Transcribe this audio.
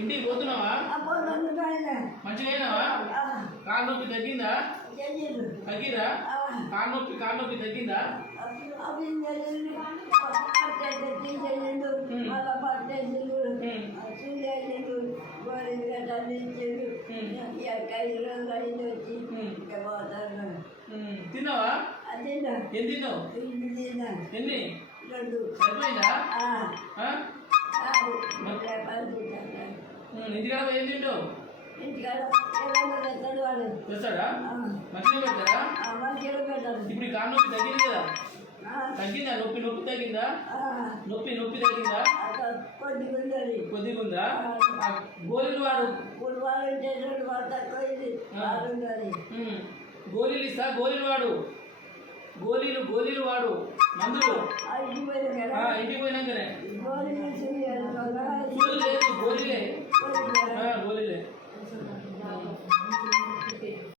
ఇంటికి పోతున్నావా? మంచిగా అయినావా? కాలు నొప్పి తగ్గిందా? తగ్గిరా? కాలు నొప్పి తగ్గిందా? తిన్నావా? ఏం తిన్నావు? ఎన్ని సరిపోయిందా? ఇంటికాడ ఏం తింటావు? తెస్తాడా? మంచిగా పెడతారా? ఇప్పుడు కాలు నొప్పి తగ్గింది కదా? తగ్గిందా? నొప్పి తగ్గిందా? నొప్పి తగ్గిందా? కొద్దిగా ఉందా? గోళీలు వాడు. గోళీలు ఇస్తా, గోళీలు వాడు. గోళీలు వాడు, మందులు ఇంటికి పోయినాకనే.